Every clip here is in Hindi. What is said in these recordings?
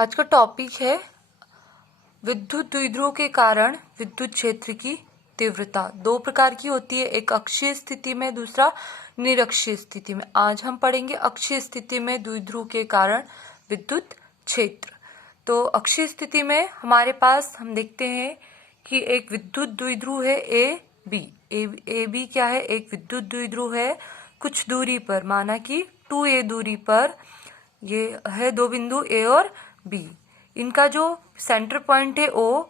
आज का टॉपिक है विद्युत द्विध्रुव के कारण विद्युत क्षेत्र की तीव्रता। दो प्रकार की होती है, एक अक्षीय स्थिति में, दूसरा निरक्षीय स्थिति में। आज हम पढ़ेंगे अक्षीय स्थिति में द्विध्रुव के कारण विद्युत क्षेत्र। तो अक्षीय स्थिति में हमारे पास हम देखते हैं कि एक विद्युत द्विध्रुव है ए बी क्या है, एक विद्युत द्विध्रुव है कुछ दूरी पर, माना कि 2a दूरी पर। ये है दो बिंदु ए और बी। इनका जो सेंटर पॉइंट है ओ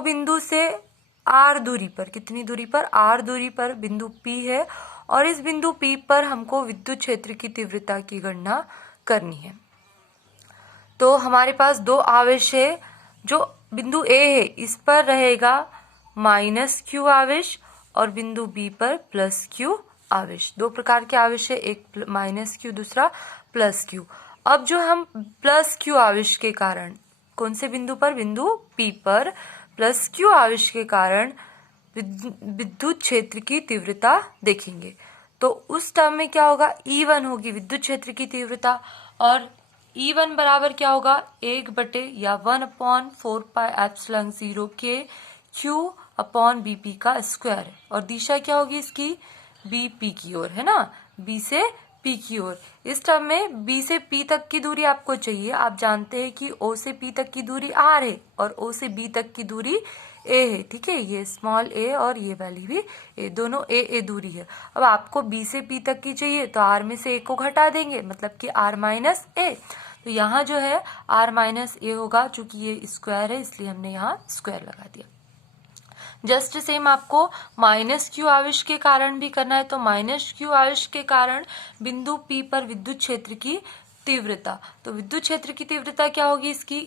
बिंदु से आर दूरी पर, कितनी दूरी पर, आर दूरी पर बिंदु पी है, और इस बिंदु पी पर हमको विद्युत क्षेत्र की तीव्रता की गणना करनी है। तो हमारे पास दो आवेश है। जो बिंदु ए है इस पर रहेगा -q आवेश और बिंदु बी पर +q आवेश। दो प्रकार के आवेश है, एक -q दूसरा +q। अब जो हम +q आवेश के कारण, कौन से बिंदु पर, बिंदु P पर +q आवेश के कारण विद्युत क्षेत्र की तीव्रता देखेंगे। तो उस टर्म में क्या होगा, E1 होगी विद्युत क्षेत्र की तीव्रता, और E1 बराबर क्या होगा, 1/(1/4πε0 के Q/BP का स्क्वायर, और दिशा क्या होगी इसकी, BP की ओर, है ना, B से P की ओर। इस टर्म में B से P तक की दूरी आपको चाहिए। आप जानते हैं कि O से P तक की दूरी R है और O से B तक की दूरी A है, ठीक है। ये स्मॉल a और ये वाली भी a, दोनों a दूरी है। अब आपको B से P तक की चाहिए तो R में से a को घटा देंगे, मतलब कि R-a। तो यहाँ जो है R-a होगा, चूंकि ये स्क्वायर है इसलिए हमने यहाँ स्क्वायर लगा दिया। जस्ट सेम आपको -q आवेश के कारण भी करना है। तो -q आवेश के कारण बिंदु P पर विद्युत क्षेत्र की तीव्रता, तो विद्युत क्षेत्र की तीव्रता क्या होगी इसकी,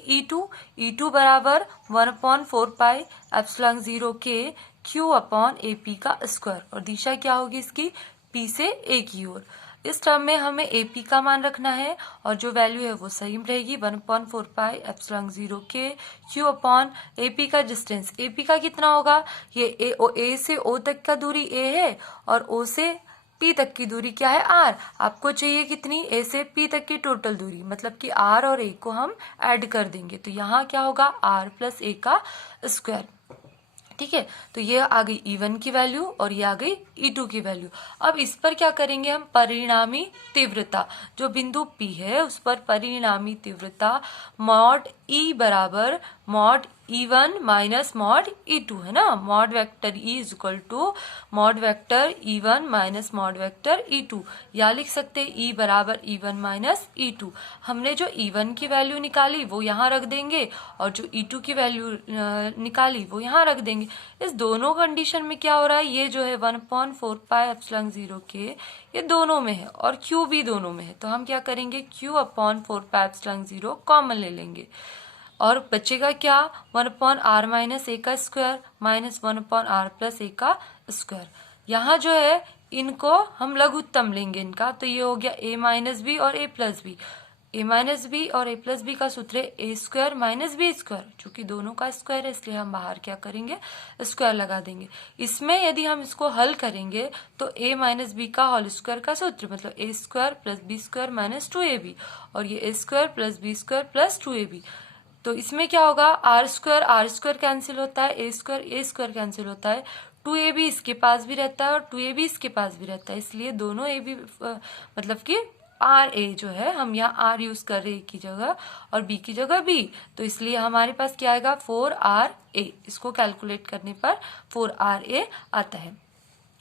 E2 बराबर 1/4πε0 के Q/AP का स्क्वायर, और दिशा क्या होगी इसकी, P से A की ओर। इस टर्म में हमें AP का मान रखना है, और जो वैल्यू है वो सही रहेगी, 1/4πε0 के Q/AP का डिस्टेंस, AP का कितना होगा, ये A से O तक का दूरी A है, और O से P तक की दूरी क्या है, R। आपको चाहिए कितनी, A से P तक की टोटल दूरी, मतलब कि R और A को हम ऐड कर देंगे, तो यहाँ क्या होगा, R+A का स्क्वायर, ठीक है। तो ये आ गई E1 की वैल्यू और ये आ गई E2 की वैल्यू। अब इस पर क्या करेंगे हम, परिणामी तीव्रता, जो बिंदु P है उस पर परिणामी तीव्रता मॉड E बराबर mod E1 minus mod E2, है ना। Mod vector E is equal to mod vector E1 minus mod vector E2, या लिख सकते E बराबर E1 माइनस E2। हमने जो E1 की वैल्यू निकाली वो यहाँ रख देंगे, और जो E2 की वैल्यू निकाली वो यहाँ रख देंगे। इस दोनों कंडीशन में क्या हो रहा है, ये जो है 1/4πε0 के ये दोनों में है और Q भी दोनों में है, तो हम क्या करेंगे, Q/4πε0 कॉमन ले लेंगे, और बचेगा क्या, 1/r-a का स्क्वायर माइनस 1/r+a का स्क्वायर। यहाँ जो है इनको हम लघुत्तम लेंगे इनका, तो ये हो गया a-b और a+b। a-b और a+b का सूत्र है a² - b², चूंकि दोनों का स्क्वायर है इसलिए हम बाहर क्या करेंगे, स्क्वायर लगा देंगे। इसमें यदि हम इसको हल करेंगे तो a - b का होल स्क्वायर का सूत्र, मतलब a² + b² - 2ab, और ये a² + b² + 2ab। तो इसमें क्या होगा, r² कैंसिल होता है, a² कैंसिल होता है, 2ab इसके पास भी रहता है और 2ab इसके पास भी रहता है, इसलिए दोनों ab मतलब कि RA जो है, हम यहाँ R यूज कर रहे हैं A की जगह और B की जगह B, तो इसलिए हमारे पास क्या आएगा, 4RA। इसको कैलकुलेट करने पर 4RA आता है।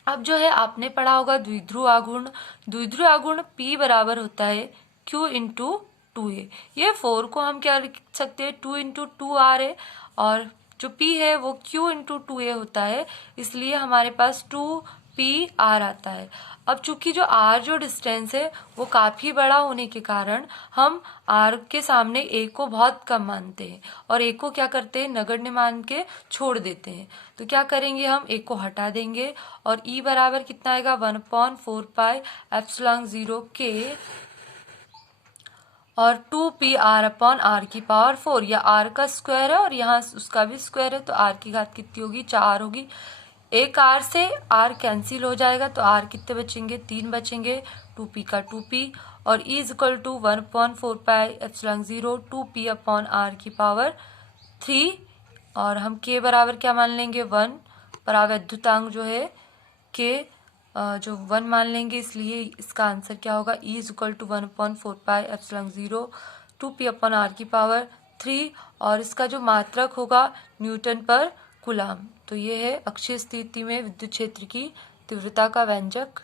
अब जो है आपने पढ़ा होगा द्विध्रुव आघूर्ण। द्विध्रुव आघूर्ण P बराबर होता है Q × 2A। ये 4 को हम क्या लिख सकते हैं, 2 × 2R, और जो P है वो Q × 2A होता है, इसलिए हमारे पास 2PR आता है। अब चूंकि जो R जो डिस्टेंस है वो काफी बड़ा होने के कारण हम R के सामने A को बहुत कम मानते हैं और A को क्या करते हैं, नगण्य मान के छोड़ देते हैं। तो क्या करेंगे, हम A को हटा देंगे और E बराबर कितना आएगा, 1/4πε0 के और 2PR/r⁴, या R का स्क्वायर है और यहाँ उसका भी स्क्वायर है, तो R की घात कितनी होगी, 4 होगी। एक R से R कैंसिल हो जाएगा, तो R कितने बचेंगे, 3 बचेंगे, 2P का 2P, और E is equal to 1/4πε0 2p/r⁻³ और हम k बराबर क्या मान लेंगे 1, परावैद्युतांक जो है k जो 1 मान लेंगे, इसलिए इसका आंसर क्या होगा E is equal to 1/4πε0 2p/r⁻³ और इसका जो मात्रक होगा न्यूटन पर कूलाम। तो ये है अक्षीय स्थिति में विद्युत क्षेत्र की तीव्रता का व्यंजक।